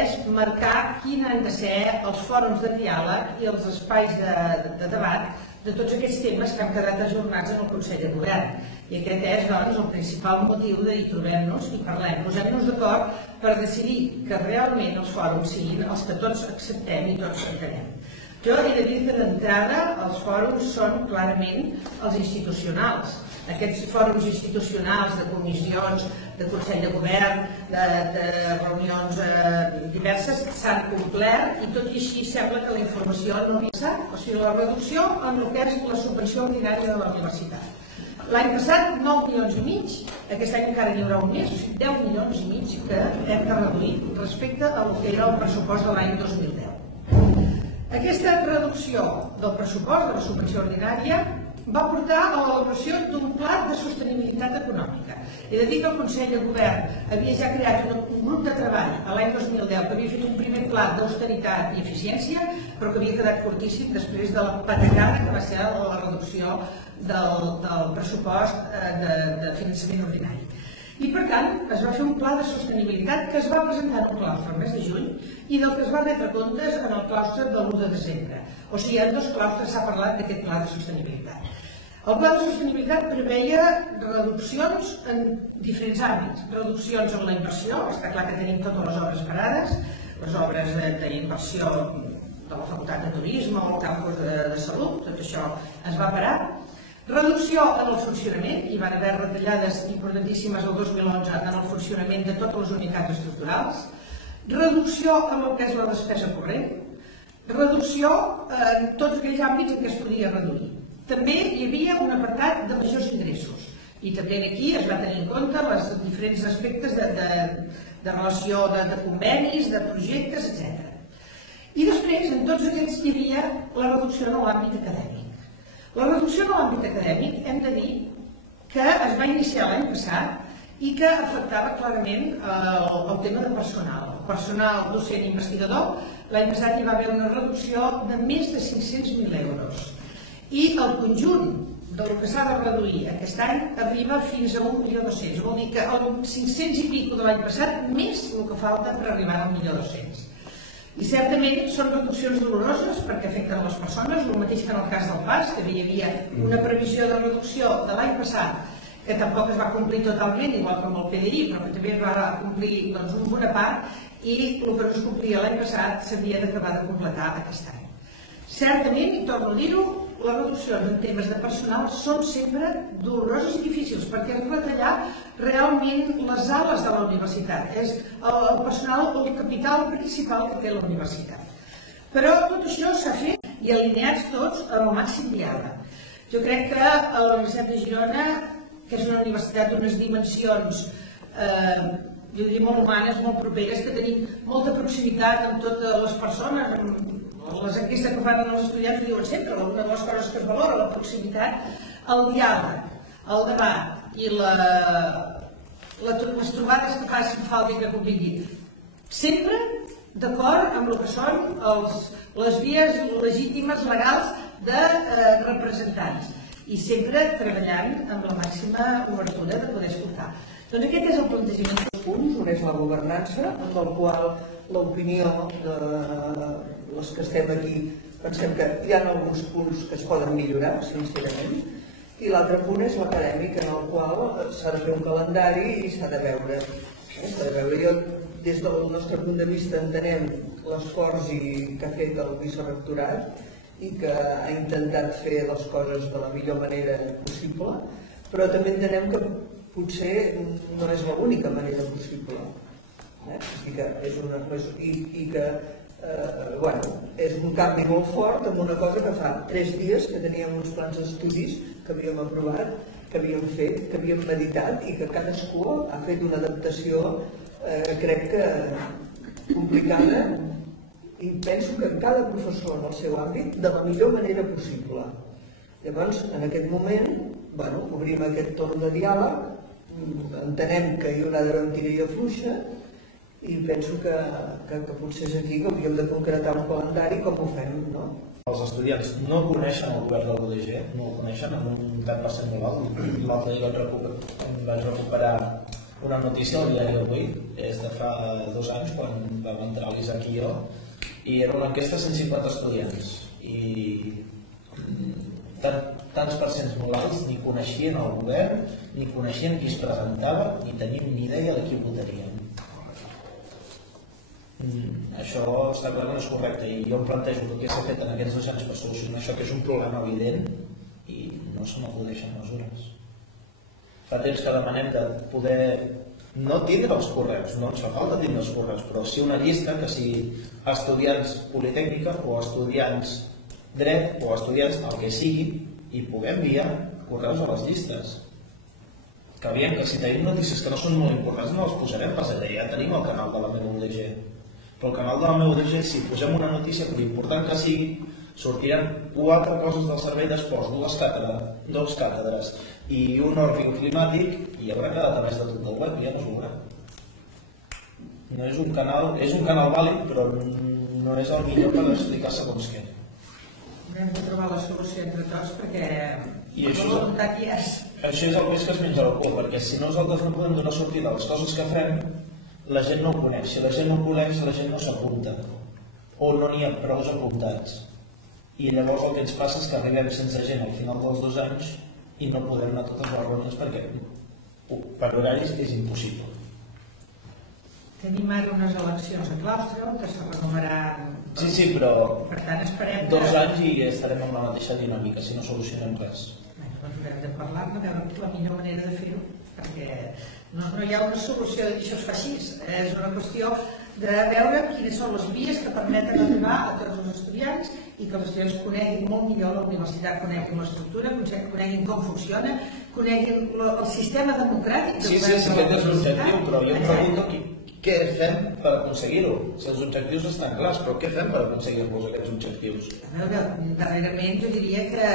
és marcar quins han de ser els fòrums de diàleg i els espais de debat de tots aquests temes que han quedat ajornats en el Consell de Govern. I aquest és, doncs, el principal motiu de dir trobem-nos i parlem. Posem-nos d'acord per decidir que realment els fòrums siguin els que tots acceptem i tots entenem. Jo he de dir que d'entrada els fòrums són clarament els institucionals. Aquests fòrums institucionals de comissions, de Consell de Govern, de reunions diverses s'han complert i tot i així sembla que la informació no ha avançat, o sigui, la reducció en el que és la subvenció ordinària de la universitat. L'any passat 9 milions i mig, aquest any encara n'hi haurà un més, o sigui, 10 milions i mig que hem de reduir respecte al que era el pressupost de l'any 2010. Aquesta reducció del pressupost de la subvenció ordinària va portar a l'elaboració d'un pla de sostenibilitat econòmica. He de dir que el Consell de Govern havia ja creat un grup de treball l'any 2010 que havia fet un primer pla d'austeritat i eficiència, però que havia quedat curtíssim després de la patacada que va ser la reducció del pressupost de finançament ordinari. I, per tant, es va fer un pla de sostenibilitat que es va presentar en el claustre el mes de juny i del que es va retre comptes en el claustre de l'1 de desembre. O sigui, en 2 claustres s'ha parlat d'aquest pla de sostenibilitat. El pla de sostenibilitat preveia reduccions en diferents àmbits. Reduccions en la inversió, està clar que tenim totes les obres parades, les obres d'inversió de la Facultat de Turisme o el campus de Salut, tot això es va parar. Reducció en el funcionament, hi van haver retallades importantíssimes el 2011 en el funcionament de totes les unitats estructurals. Reducció en el que és la despesa corrent. Reducció en tots aquells àmbits en què es podia reduir. També hi havia un apartat de majors ingressos i també aquí es va tenir en compte els diferents aspectes de relació de convenis, de projectes, etc. I després, en tots aquests, hi havia la reducció en l'àmbit acadèmic. La reducció en l'àmbit acadèmic hem de dir que es va iniciar l'any passat i que afectava clarament el tema de personal. El personal docent i investigador, l'any passat hi va haver una reducció de més de 500.000 euros. I el conjunt del que s'ha de reduir aquest any arriba fins a 1.200.000. Vol dir que el 500 i pico de l'any passat més el que falta per arribar al 1.200.000. I certament són reduccions doloroses perquè afecten les persones, el mateix que en el cas del PAS, que hi havia una previsió de reducció de l'any passat que tampoc es va complir totalment, igual com el PDI, però que també es va complir una bona part i el que no es complia l'any passat s'havia d'acabar de completar aquest any. Certament, i torno a dir-ho, les reduccions en temes de personal són sempre doloroses i difícils perquè és retallar realment les ales de la universitat. És el personal, el capital principal que té la universitat. Però tot això s'ha fet i alineats tots amb el màxim diàleg. Jo crec que la Universitat de Girona, que és una universitat d'unes dimensions jo diria molt humanes, molt properes, que tenim molta proximitat amb totes les persones, les enquestes que fan els estudiants ho diuen sempre, una de les coses que es valora, la proximitat, el diàleg, el debat i les trobades que facin falta i que convinguin. Sempre d'acord amb el que són les vies legítimes, legals de representants i sempre treballant amb la màxima obertura de poder escoltar. Doncs aquest és el plantejament dels punts. Un és la governança, amb el qual l'opinió de les que estem aquí pensem que hi ha alguns punts que es poden millorar, sincerament, i l'altre punt és l'acadèmic, en el qual s'ha de fer un calendari i s'ha de veure. Jo, des del nostre punt de vista, entenem l'esforç que ha fet el vicerectorat i que ha intentat fer les coses de la millor manera possible, però també entenem que potser no és l'única manera possible. I que és un canvi molt fort amb una cosa que fa 3 dies que teníem uns plans d'estudis que havíem aprovat, que havíem fet, que havíem meditat i que cadascú ha fet una adaptació crec que complicada i penso que cada professor en el seu àmbit de la millor manera possible. Llavors, en aquest moment, obrim aquest torn de diàleg, entenem que hi haurà d'haver un tira i afluixa i penso que potser és aquí que hauríem de concretar un calendari com ho fem, no? Els estudiants no coneixen el govern del UDG, no el coneixen, amb un 10% molt alt, i l'altre dia vaig recuperar una notícia al diari d'avui, és de fa 2 anys, quan vam entrar l'Isaac i jo, i era una enquesta de 150 estudiants, i tants percents molt alts ni coneixien el govern, ni coneixien qui es presentava, ni teníem ni idea de qui votaríem. Això està clar que no és correcte, i jo em plantejo que què s'ha fet en aquests 2 anys per solucionar això, que és un problema evident, i no se m'acudeixen mesures. Fa temps que demanem de poder no tindre els correus, no ens fa falta tindre els correus, però sí una llista que sigui estudiants Politècnica o estudiants dret o estudiants el que sigui, i poder enviar correus a les llistes. Que aviam, que si tenim notícies que no són molt importants no els posarem per ser, ja tenim el canal de la meva UDG, però el canal de la meva UDG, si posem una notícia, per important que sigui, sortiran 4 coses del servei d'esports, 2 càtedres i un òrgan climàtic, i haurà quedat a més de tot el web, i ja no es veurà. No és un canal vàlid, però no és el millor per explicar segons què. Hem de trobar la solució entre tots perquè la voluntat hi és. Això és el més que es menja el cul, perquè si nosaltres no podem donar sortida a les coses que fem, la gent no ho coneix. Si la gent no ho coneix, la gent no s'apunta. O no n'hi ha prou apuntats. I llavors el que ens passa és que arribem sense gent al final dels 2 anys i no podem anar a totes les reunions perquè per horaris és impossible. Tenim ara unes eleccions a claustre que se renovaran. Sí, però per tant esperem 2 anys i estarem en la mateixa dinàmica si no solucionem res. Doncs haurem de parlar-ne, veure la millor manera de fer-ho, perquè no hi ha una solució de dir això es fa així, és una qüestió de veure quines són les vies que permeten arribar a tots els estudiants i que els estudiants coneguin molt millor la universitat, coneguin l'estructura, coneguin com funciona, coneguin el sistema democràtic. Sí, aquest és l'objectiu, però jo em pregunto què fem per aconseguir-ho? Si els objectius estan clars, però què fem per aconseguir-los, aquests objectius? A veure, darrerament jo diria que